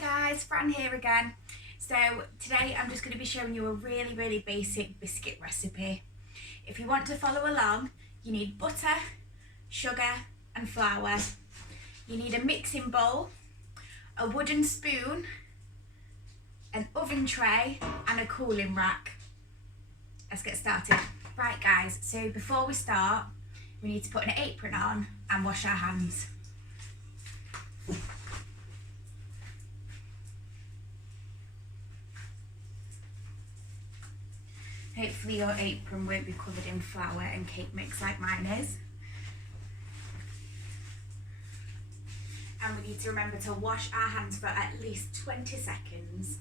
guys, Fran here again. So today I'm just going to be showing you a really basic biscuit recipe. If you want to follow along, you need butter, sugar and flour. You need a mixing bowl, a wooden spoon, an oven tray and a cooling rack. Let's get started. Right guys, so before we start, we need to put an apron on and wash our hands. Hopefully your apron won't be covered in flour and cake mix like mine is. And we need to remember to wash our hands for at least 20 seconds.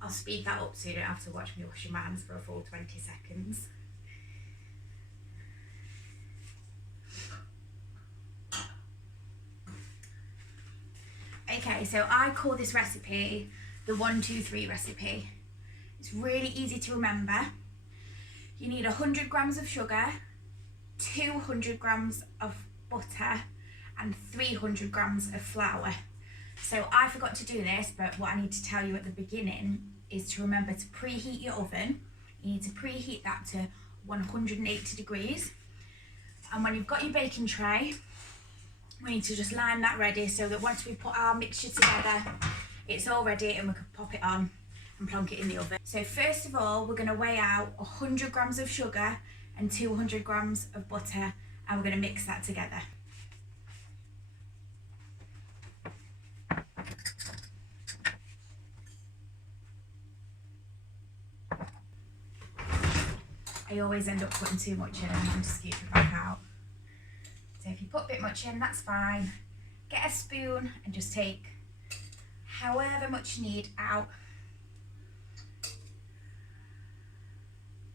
I'll speed that up so you don't have to watch me washing my hands for a full 20 seconds. Okay, so I call this recipe the 1, 2, 3 recipe. It's really easy to remember. You need 100 grams of sugar, 200 grams of butter and 300 grams of flour. So I forgot to do this, but what I need to tell you at the beginning is to remember to preheat your oven. You need to preheat that to 180 degrees. And when you've got your baking tray, we need to just line that ready so that once we put our mixture together, it's all ready and we can pop it on and plonk it in the oven. So first of all, we're going to weigh out 100 grams of sugar and 200 grams of butter, and we're going to mix that together. I always end up putting too much in and having to scoop it back out. So if you put a bit much in, that's fine. Get a spoon and just take however much you need out.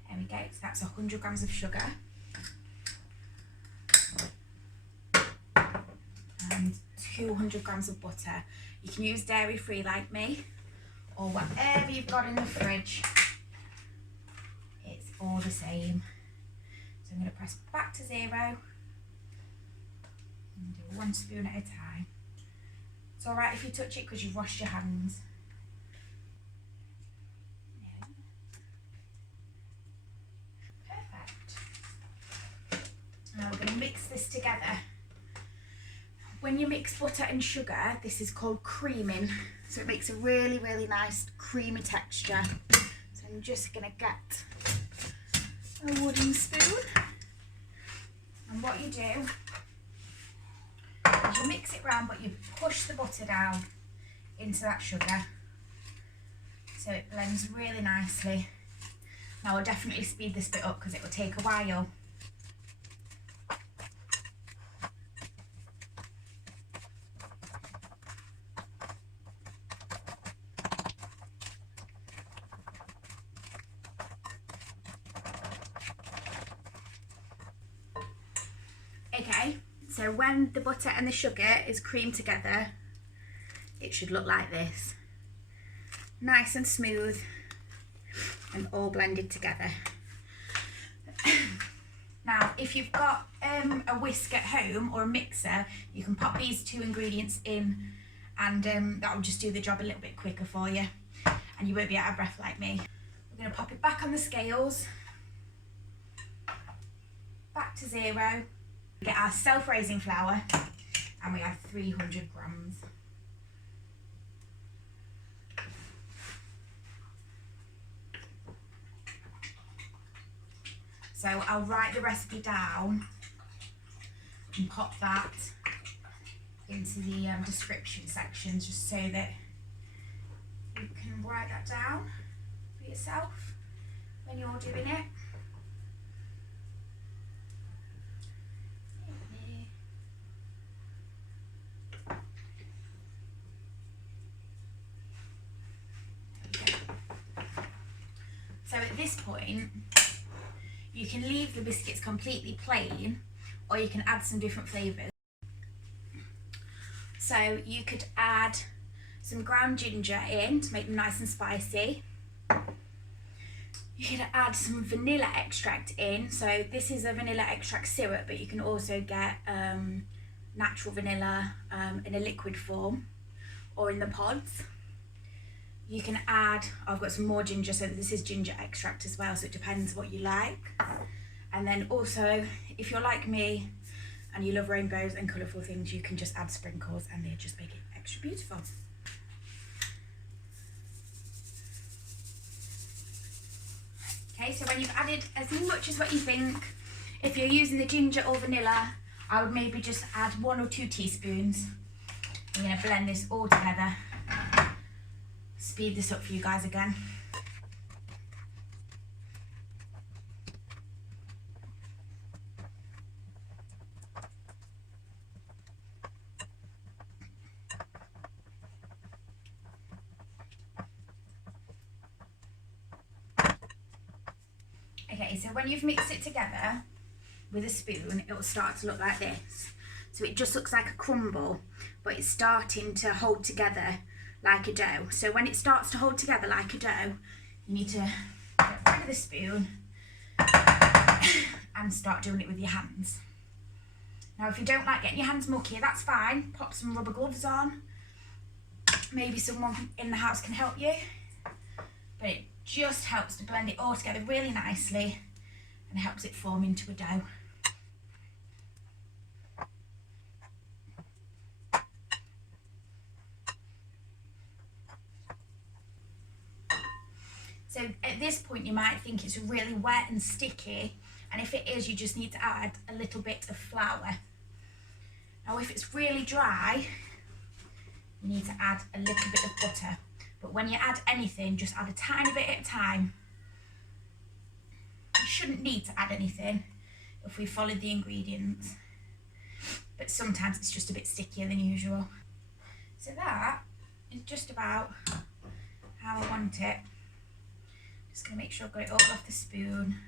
There we go, so that's 100 grams of sugar. And 200 grams of butter. You can use dairy free like me, or whatever you've got in the fridge. It's all the same. So I'm going to press back to 0. And do 1 spoon at a time. It's alright if you touch it because you've washed your hands. Perfect. Now we're going to mix this together. When you mix butter and sugar, this is called creaming. So it makes a really nice creamy texture. So I'm just going to get a wooden spoon. And what you do, you mix it round, but you push the butter down into that sugar so it blends really nicely. Now I'll definitely speed this bit up because it will take a while. Okay. So when the butter and the sugar is creamed together, it should look like this. Nice and smooth and all blended together. Now, if you've got a whisk at home or a mixer, you can pop these 2 ingredients in and that will just do the job a little bit quicker for you and you won't be out of breath like me. We're going to pop it back on the scales, back to 0. We get our self-raising flour and we have 300 grams. So I'll write the recipe down and pop that into the description section just so that you can write that down for yourself when you're doing it. So at this point, you can leave the biscuits completely plain or you can add some different flavours. So you could add some ground ginger in to make them nice and spicy. You can add some vanilla extract in. So this is a vanilla extract syrup, but you can also get natural vanilla in a liquid form or in the pods. You can add, I've got some more ginger, so this is ginger extract as well, so it depends what you like. And then also, if you're like me and you love rainbows and colourful things, you can just add sprinkles and they just make it extra beautiful. Okay, so when you've added as much as what you think, if you're using the ginger or vanilla, I would maybe just add 1 or 2 teaspoons. I'm going to blend this all together. Speed this up for you guys again. Okay, so when you've mixed it together with a spoon, it will start to look like this. So it just looks like a crumble, but it's starting to hold together like a dough. So when it starts to hold together like a dough, you need to get rid of the spoon and start doing it with your hands. Now, if you don't like getting your hands mucky, that's fine. Pop some rubber gloves on. Maybe someone in the house can help you. But it just helps to blend it all together really nicely and helps it form into a dough. So at this point you might think it's really wet and sticky, and if it is, you just need to add a little bit of flour. Now if it's really dry, you need to add a little bit of butter. But when you add anything, just add a tiny bit at a time. You shouldn't need to add anything if we followed the ingredients, but sometimes it's just a bit stickier than usual. So that is just about how I want it. Just going to make sure I've got it all off the spoon.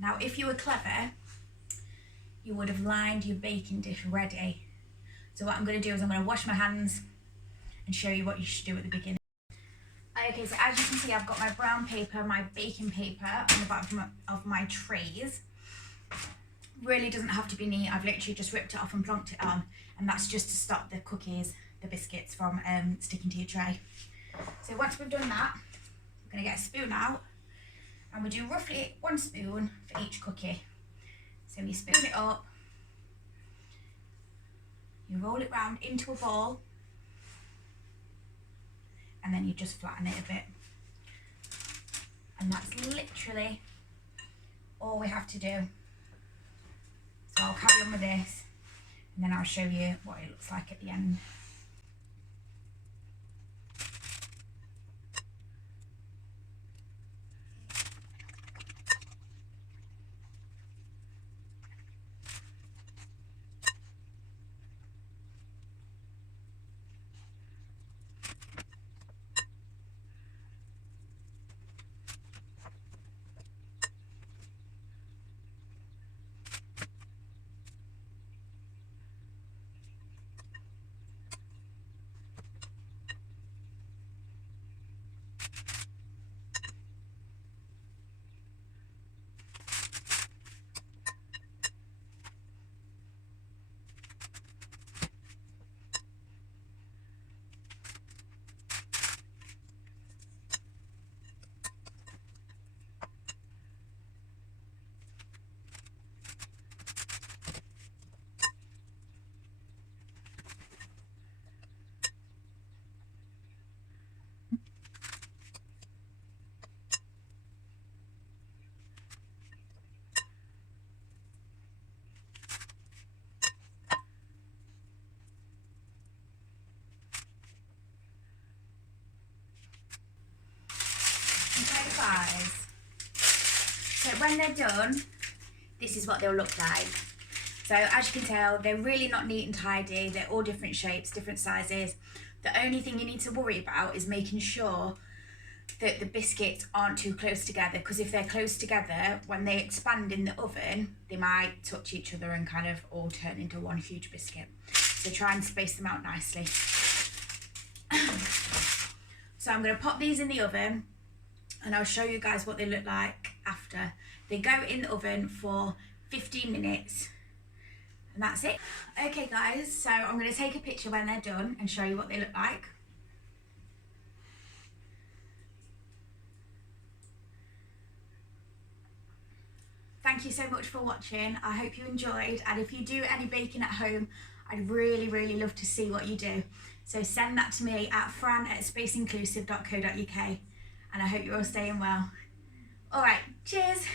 Now, if you were clever, you would have lined your baking dish ready. So what I'm going to do is I'm going to wash my hands and show you what you should do at the beginning. Okay, so as you can see, I've got my brown paper, my baking paper on the bottom of my trays. Really doesn't have to be neat. I've literally just ripped it off and plonked it on, and that's just to stop the cookies, the biscuits from sticking to your tray. So once we've done that, we're going to get a spoon out, and we do roughly 1 spoon for each cookie. So you spoon it up, you roll it round into a ball, and then you just flatten it a bit. And that's literally all we have to do. So I'll carry on with this, and then I'll show you what it looks like at the end. So when they're done, this is what they'll look like. So as you can tell, they're really not neat and tidy. They're all different shapes, different sizes. The only thing you need to worry about is making sure that the biscuits aren't too close together, because if they're close together, when they expand in the oven, they might touch each other and kind of all turn into one huge biscuit. So try and space them out nicely. So I'm going to pop these in the oven and I'll show you guys what they look like after. They go in the oven for 15 minutes and that's it. Okay guys, so I'm going to take a picture when they're done and show you what they look like. Thank you so much for watching. I hope you enjoyed, and if you do any baking at home, I'd really love to see what you do. So send that to me at fran@spaceinclusive.co.uk, and I hope you're all staying well. All right, cheers.